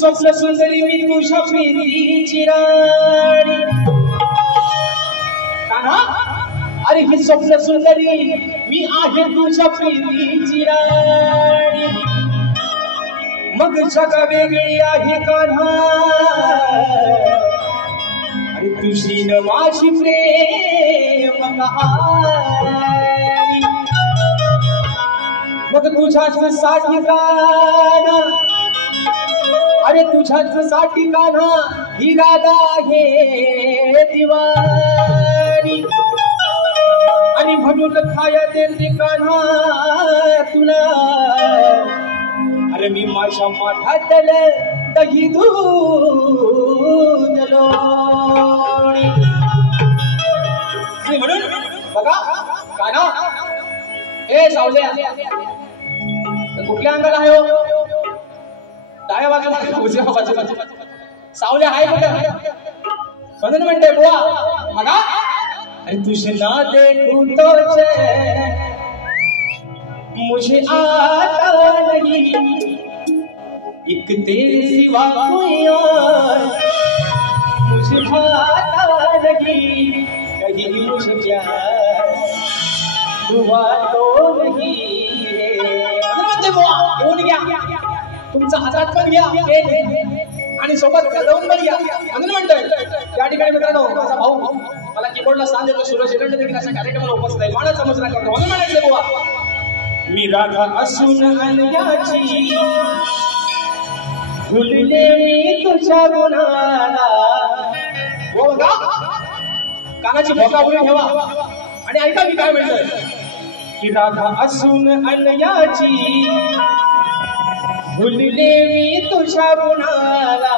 स्वप्न सुंदरी मी तुझ्या प्रीतीची राणी कान्हा अरे ही स्वप्न सुंदरी मी आहे तुझ्या प्रीतीची राणी मग जग वेगळी आहे कान्हा अरे तुझी न माझी प्रेम कहाणी मग तुझ्याच साठी कान्हा अरे तुझ्याच साठी कान्हा ही राधा आहे दिवाणी आणि म्हणून खाया देते कान्हा तुला अरे मी माझ्या माठातलं दही दूध लोणी म्हणून बघा कान्हा ए सावल्या कुठल्या अंगाला आहे हो डाव्या बाजूला उजव्या बाजूला सावल्या आहे कुठे म्हणून म्हणते बुवा बघा अरे तुझे ना देखूं तो मुझे आता नहीं एक तेरे सिवा कोई और मुझे भाता नहीं कहीं मुझे प्यार हुआ तो नहीं घेऊन घ्या तुमचा हातात पण घ्या आणि सोबत घालवून पण घ्या म्हणून म्हणतोय या ठिकाणी मित्रांनो माझा भाऊ मला कीबोर्डला स्थान देतो सूरज एरंडे देखील अशा कार्यक्रमाला उपस्थित आहे मानच समजला करतो म्हणून म्हणायचं बुवा मी राधा असून अन्याची भुलले मी तुझ्या गुणाला हो बघा कानाची भोका उभी ठेवा आणि ऐका मी काय म्हणतोय की राधा असून अन्याची भुलले मी तुझ्या गुणाला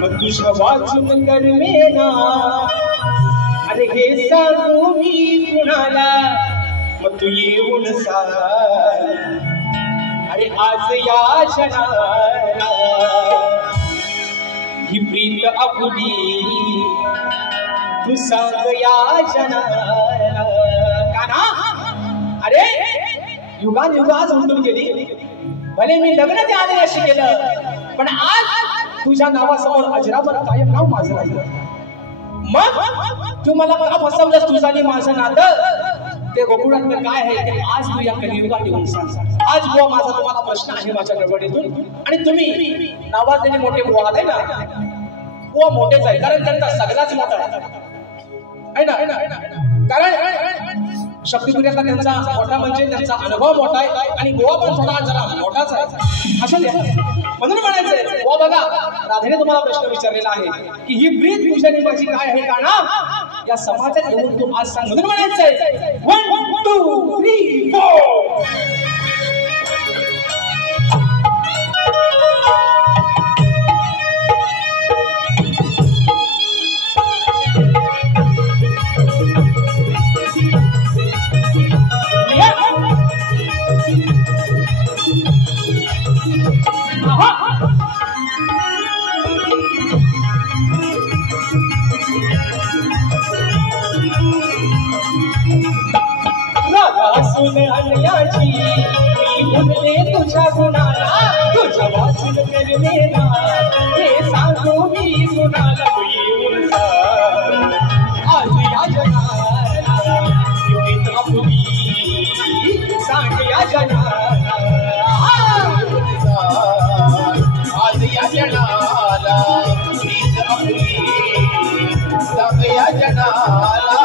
मग तुझ्या वाचून करमेना अरे हे सांगू मी कुणाला मग तू येऊन सांग अरे आज या क्षणाला ही प्रीत आपुली तू सांग या क्षणाला कान्हा अरे युगान युग आज उमटून गेली भले मी लग्न त्या आलेल्याशी केलं पण आज तुझ्या नावासमोर अजरामर कायम नाव माझं राहिलं मग तू मला बघा फसवलंस तुझं आणि माझं नातं ते गोकुळातलं काय आहे ते आज तू या कलियुगात येऊन सांग आज बुवा माझा तुम्हाला प्रश्न आहे माझ्या गडबडीतून आणि तुम्ही नावाजलेले मोठे बुवा आले ना बुवा मोठेच आहे कारण त्यांचा सगळाच मोठा आहे ना कारण शक्तिपुऱ्याचा त्यांचा मोठा म्हणजे त्यांचा अनुभव मोठा आहे आणि गोवा पण थोडा जरा मोठाच आहे असं म्हणून म्हणायचंय बुवा बघा राधेने तुम्हाला प्रश्न विचारलेला आहे की ही प्रीत तुझ्या माझी काय आहे कान्हा या समाजात येऊन तू आज सांग म्हणून म्हणायचंय 1 2 3 4 अन्याची मी भुलले तुझ्या गुणाला तुझ्या वाचून करमेना हे सांगू मी कुणाला येऊन सांग आज या जगाला प्रीत आपुली सांग या जगाला आज या जगाला प्रीत आपुली सांग या जगाला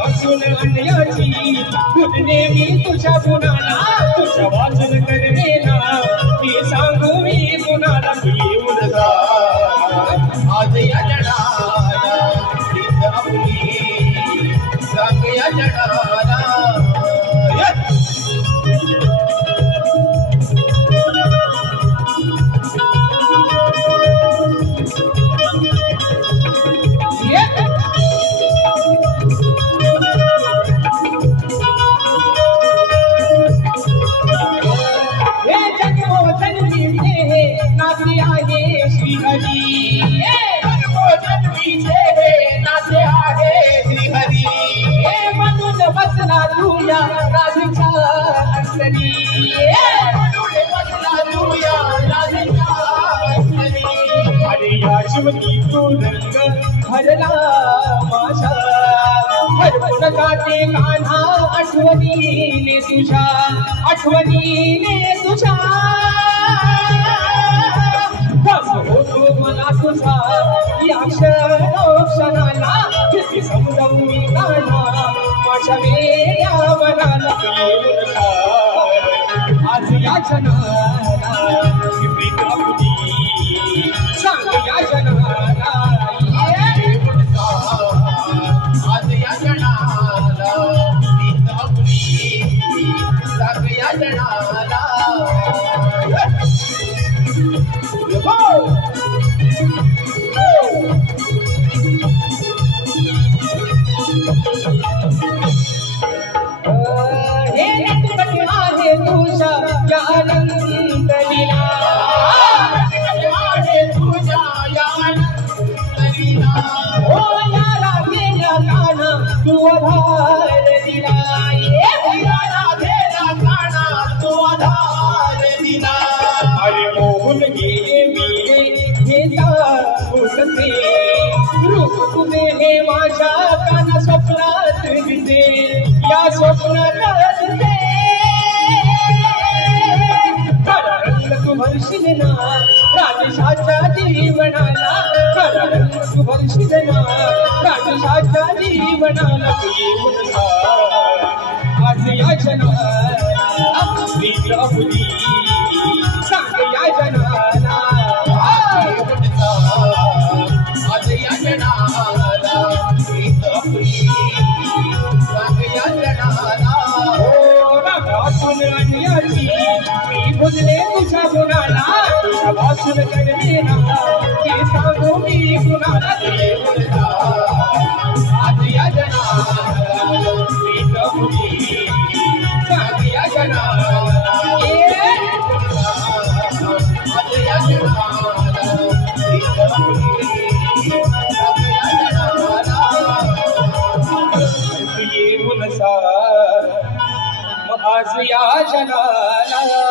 असून अन्याची भुलले मी तुझ्या गुणाला तुझ्या वाचन करमेना मी सांगू मी कुणाला येऊन सांग आज या जगाला प्रीत आपुली सांग या जगाला बसला तुया राधेच्या अंतरी बसला तुया राधेच्या रंग भरला माझा हरपून जाते कान्हा आठवणीने तुझ्या होतो मला तुझा या क्षणाला किती समजावून मी कान्हा माझ्या वेड्या मनाला येऊन आज या क्षणाला प्रीत आपली सांग या क्षणाला आज या क्षणाला प्रीत आपली सांग या क्षणाला हे नटखट आहे तुझा या अनंत लीला हो या राधेला कान्हा तू आधार दिला अरे मोहन गेले मिले घेता उससे रूप तुझे हे माझ्या काना स्वप्नात दिसे या स्वप्नात दिसे खरा रंग तू भरशील ना राजेशाच्या जीवनाला खरा रंग तू भरशील ना राजेशाच्या जीवनाला तू येऊन आज या क्षणाला प्रीत आपली सांग या जनाला आज या क्षणाला प्रीत आपली सांग या क्षणाला भासून आणल्याची मी भुजले तुझ्या गुणाला तुझ्या भासून करणे ना ते सांगू मी गुणाला आज या क्षणाला प्रीत आपली सांग या क्षणाला आज या क्षणाला प्रीत आपली सांग या क्षणाला तू येऊन सा आज या जनाला